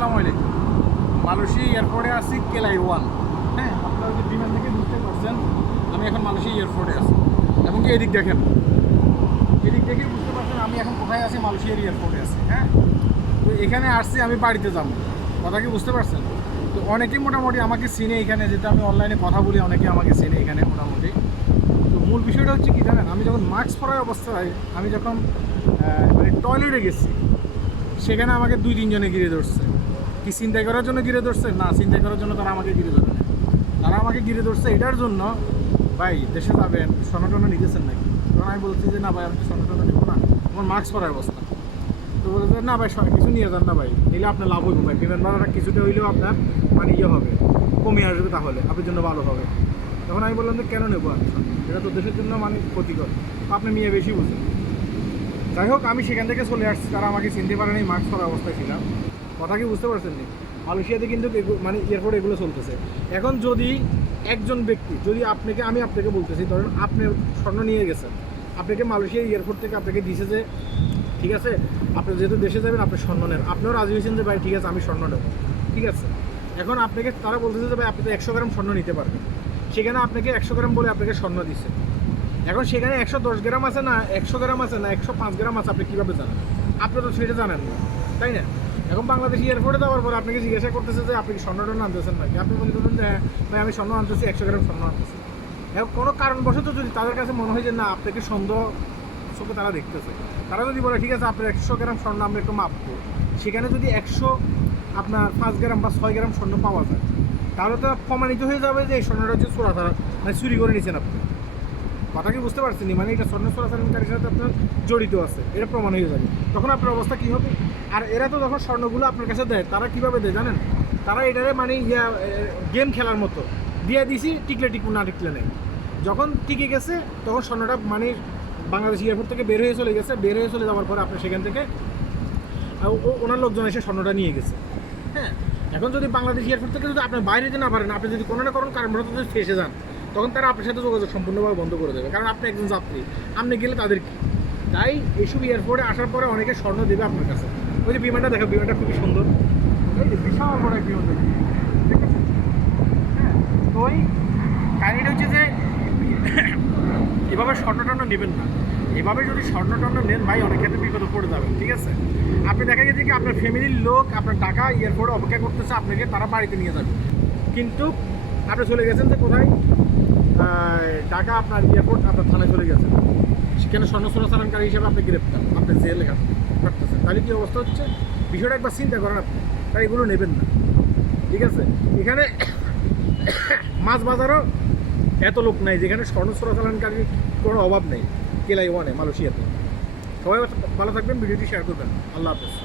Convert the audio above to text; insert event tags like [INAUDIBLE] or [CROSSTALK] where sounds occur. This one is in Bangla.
আসসালামু আলাইকুম। মালয়েশিয়া এয়ারপোর্টে আছি কেলাই ওয়ান। হ্যাঁ আপনারা যে বিমান থেকে বুঝতে পারছেন, আমি এখন মালয়েশিয়া এয়ারপোর্টে আছি। এবং কি এদিক দেখেন? এদিক দেখে বুঝতে পারছেন আমি এখন কোথায় আছি? মালয়েশিয়ার এয়ারপোর্টে আছি হ্যাঁ? তো এখানে আসছি, আমি বাড়িতে যাব। কথা কি বুঝতে পারছেন? তো অনেকেই মোটামুটি আমাকে চিনে এখানে, যেটা আমি অনলাইনে কথা বলি অনেকে আমাকে চিনে এখানে মোটামুটি। তো মূল বিষয়টা হচ্ছে কি জানেন, আমি যখন মাস্ক পরার অবস্থায়, আমি যখন মানে টয়লেটে গেছি, সেখানে আমাকে দুই তিনজনে ঘিরে ধরছে। কি চিন্তাই করার জন্য ঘিরে ধরছে? না, চিন্তাই করার জন্য তারা আমাকে ঘিরে ধরে তারা আমাকে ঘিরে ধরছে, এটার জন্য ভাই, দেশে যাবেন সনটনা নিতেছেন নাকি? তখন আমি বলছি যে, না ভাই, আমি সনটনা নেব না, আমার মাস্ক পরার অবস্থা। তো বলছে না ভাই কিছু নিয়ে যান না ভাই, নিলে আপনার লাভ হইব ভাই। বিমান ভাড়াটা কিছুটা হইলেও আপনার মানে ইয়ে হবে, কমে আসবে তাহলে, আপনার জন্য ভালো হবে। তখন আমি বললাম যে, কেন নেব আমি এটা তো দেশের জন্য মানে ক্ষতিকর। আপনি মেয়ে বেশি বুঝেন। যাই হোক, আমি সেখান থেকে চলে আসছি, তারা আমাকে চিনতে পারে নাই মাস্ক পরা অবস্থায় ছিলাম। কথা কি বুঝতে পারছেন নি? মালয়েশিয়াতে কিন্তু মানে এয়ারপোর্ট এগুলো চলতেছে। এখন যদি একজন ব্যক্তি, যদি আপনাকে আমি আপনাকে বলতেছি, ধরেন আপনি স্বর্ণ নিয়ে গেছেন। আপনাকে মালয়েশিয়া এয়ারপোর্ট থেকে আপনাকে দিছে যে, ঠিক আছে, আপনি যেহেতু দেশে যাবেন, আপনি স্বর্ণ নেন। আপনিও রাজি হয়েছেন যে, ভাই, ঠিক আছে, আমি স্বর্ণ নেব। ঠিক আছে? এখন আপনাকে তারা বলতেছে যে, ভাই, আপনি তো একশো গ্রাম স্বর্ণ নিতে পারবেন। সেখানে আপনাকে একশো গ্রাম বলে আপনাকে স্বর্ণ দিচ্ছে এখন সেখানে একশো দশ গ্রাম আছে না, একশো গ্রাম আছে না, একশো পাঁচ গ্রাম আছে, আপনি কীভাবে জানেন? আপনি তো সেটা জানেন না, তাই না? এখন বাংলাদেশ এয়ারপোর্টে যাওয়ার পর আপনাকে জিজ্ঞাসা করতেছে যে আপনি কি স্বর্ণ টর্ণ আনতেছেন নাকি? আপনি মনে করবেন যে, ভাই, আমি স্বর্ণ আনতেছি, একশো গ্রাম স্বর্ণ আনতেছি। এখন কোনো কারণবশত যদি তাদের কাছে মনে হয় যে, না, আপনাকে সন্দেহ চোখে তারা দেখতেছে। তারা যদি বলে, ঠিক আছে, আপনার একশো গ্রাম স্বর্ণ আমরা একটু মাপবো। সেখানে যদি একশো আপনার পাঁচ গ্রাম বা ছয় গ্রাম স্বর্ণ পাওয়া যায়, তাহলে তো প্রমাণিত হয়ে যাবে যে এই স্বর্ণটা হচ্ছে চোরা তারা মানে চুরি করে নিচ্ছেন আপনি। কথা কি বুঝতে পারছেন মানে এটা স্বর্ণ চোরাচালানকারীর সাথে আপনার জড়িত আছে। এটা প্রমাণ হয়ে যাবে। তখন আপনার অবস্থা কী হবে? আর এরা তো যখন স্বর্ণগুলো আপনার কাছে দেয়, তারা কীভাবে দেয় জানেন? তারা এটারে মানে ইয়া গেম খেলার মতো। দিয়ে দিছি, টিকলে টিকু না টিকলে নেই। যখন টিকে গেছে, তখন স্বর্ণটা মানে বাংলাদেশ এয়ারপোর্ট থেকে বের হয়ে চলে গেছে। বের হয়ে চলে যাওয়ার পরে আপনি সেখান থেকে ওনার লোকজন এসে স্বর্ণটা নিয়ে গেছে। হ্যাঁ? এখন যদি বাংলাদেশ এয়ারপোর্ট থেকে যদি আপনি বাইরে যেতে না পারেন, আপনি যদি কোনো না কোনো কারণবশত যদি ফেসে যান তখন তারা আপনার সাথে যোগাযোগ সম্পূর্ণভাবে বন্ধ করে দেবে। কারণ আপনি একজন যাত্রী, আপনি গেলে তাদের কি? তাই এইসব এয়ারপোর্টে আসার পরে অনেকে স্বর্ণ দেবে আপনার কাছে। ওই যে বিমানটা দেখো, বিমানটা খুবই সুন্দর। বিশাল বড় এক বিমান? হ্যাঁ ওই কাহিনিটা হচ্ছে যে এভাবে স্বর্ণ টর্ণ নেবেন না। এভাবে যদি স্বর্ণ টর্ণ নেন, ভাই, অনেক ক্ষেত্রে বিপদে পড়ে যাবেন ঠিক আছে? আপনি দেখা গেছে কি, আপনার ফ্যামিলির লোক, আপনার টাকা এয়ারপোর্টে অপেক্ষা করতেছে, আপনাকে তারা বাড়িতে নিয়ে যাবে। কিন্তু আপনি চলে গেছেন যে কোথায়? ঢাকা আপনার এয়ারপোর্ট আপনার থানায় চলে গেছেন সেখানে স্বর্ণ চোরাচালানকারী হিসেবে আপনি গ্রেপ্তার, আপনি জেলে কাটতেছেন তাহলে কি অবস্থা হচ্ছে? বিষয়টা একবার চিন্তা করেন আপনি, তাই এগুলো নেবেন না। ঠিক আছে? এখানে [COUGHS] মাছ বাজারও এত লোক নাই, যেখানে স্বর্ণ চোরাচালানকারীর কোনো অভাব নেই। কেলাই ওয়ানে মালয়েশিয়াতে। সবাই ভালো থাকবেন, ভিডিওটি শেয়ার করবেন। আল্লাহ হাফেজ।